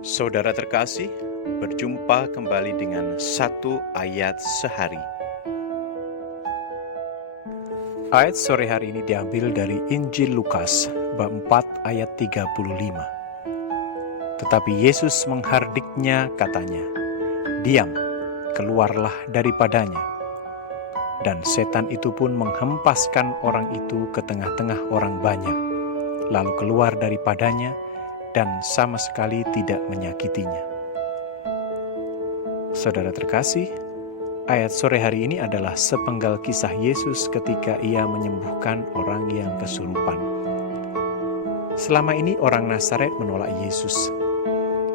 Saudara terkasih, berjumpa kembali dengan satu ayat sehari. Ayat sore hari ini diambil dari Injil Lukas, bab 4 ayat 35. Tetapi Yesus menghardiknya katanya, "Diam, keluarlah daripadanya." Dan setan itu pun menghempaskan orang itu ke tengah-tengah orang banyak, lalu keluar daripadanya dan sama sekali tidak menyakitinya. Saudara terkasih, ayat sore hari ini adalah sepenggal kisah Yesus ketika ia menyembuhkan orang yang kesurupan. Selama ini orang Nazaret menolak Yesus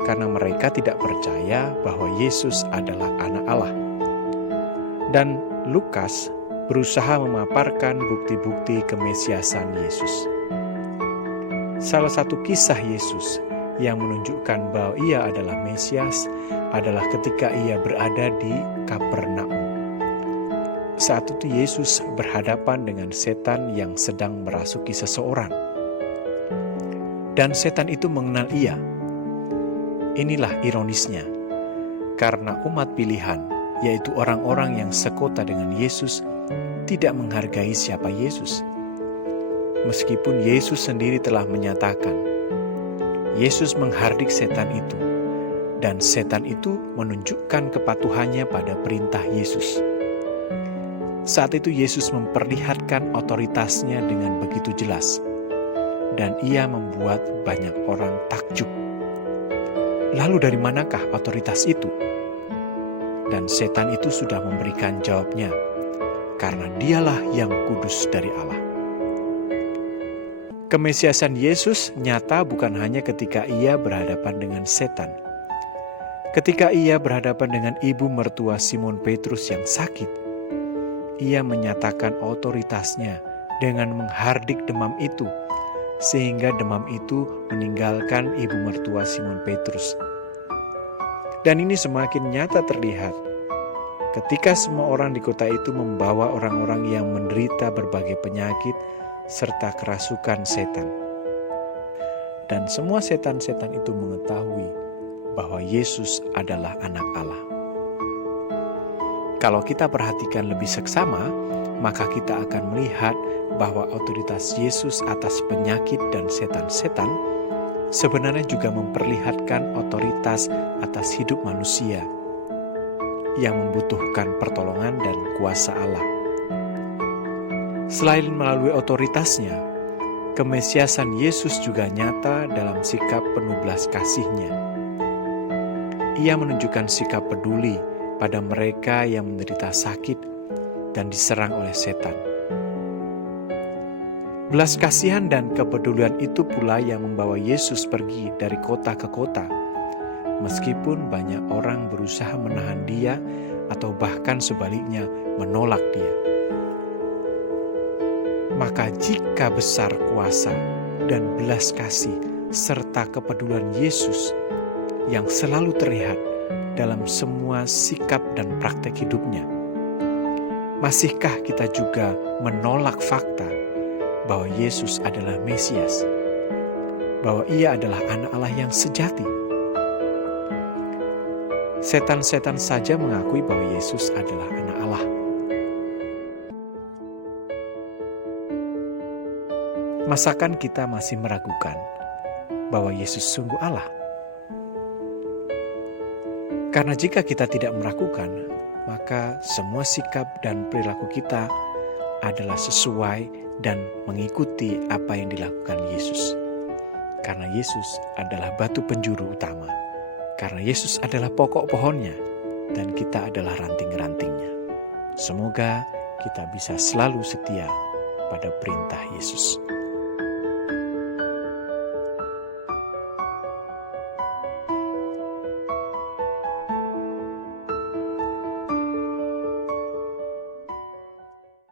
karena mereka tidak percaya bahwa Yesus adalah anak Allah. Dan Lukas berusaha memaparkan bukti-bukti kemesiasan Yesus. Salah satu kisah Yesus yang menunjukkan bahwa ia adalah Mesias adalah ketika ia berada di Kapernaum. Saat itu Yesus berhadapan dengan setan yang sedang merasuki seseorang. Dan setan itu mengenal ia. Inilah ironisnya, karena umat pilihan, yaitu orang-orang yang sekota dengan Yesus, tidak menghargai siapa Yesus. Meskipun Yesus sendiri telah menyatakan, Yesus menghardik setan itu, dan setan itu menunjukkan kepatuhannya pada perintah Yesus. Saat itu Yesus memperlihatkan otoritasnya dengan begitu jelas, dan ia membuat banyak orang takjub. Lalu dari manakah otoritas itu? Dan setan itu sudah memberikan jawabnya, karena dialah yang kudus dari Allah. Kemesiasan Yesus nyata bukan hanya ketika ia berhadapan dengan setan. Ketika ia berhadapan dengan ibu mertua Simon Petrus yang sakit, ia menyatakan otoritasnya dengan menghardik demam itu, sehingga demam itu meninggalkan ibu mertua Simon Petrus. Dan ini semakin nyata terlihat ketika semua orang di kota itu membawa orang-orang yang menderita berbagai penyakit serta kerasukan setan. Dan semua setan-setan itu mengetahui bahwa Yesus adalah anak Allah. Kalau kita perhatikan lebih seksama, maka kita akan melihat bahwa otoritas Yesus atas penyakit dan setan-setan sebenarnya juga memperlihatkan otoritas atas hidup manusia yang membutuhkan pertolongan dan kuasa Allah. Selain melalui otoritasnya, kemesiasan Yesus juga nyata dalam sikap penuh belas kasih-Nya. Ia menunjukkan sikap peduli pada mereka yang menderita sakit dan diserang oleh setan. Belas kasihan dan kepedulian itu pula yang membawa Yesus pergi dari kota ke kota, meskipun banyak orang berusaha menahan dia atau bahkan sebaliknya menolak dia. Maka jika besar kuasa dan belas kasih serta kepedulian Yesus yang selalu terlihat dalam semua sikap dan praktek hidupnya, masihkah kita juga menolak fakta bahwa Yesus adalah Mesias, bahwa ia adalah anak Allah yang sejati? Setan-setan saja mengakui bahwa Yesus adalah anak Allah. Masakan kita masih meragukan bahwa Yesus sungguh Allah? Karena jika kita tidak meragukan, maka semua sikap dan perilaku kita adalah sesuai dan mengikuti apa yang dilakukan Yesus. Karena Yesus adalah batu penjuru utama. Karena Yesus adalah pokok pohonnya dan kita adalah ranting-rantingnya. Semoga kita bisa selalu setia pada perintah Yesus.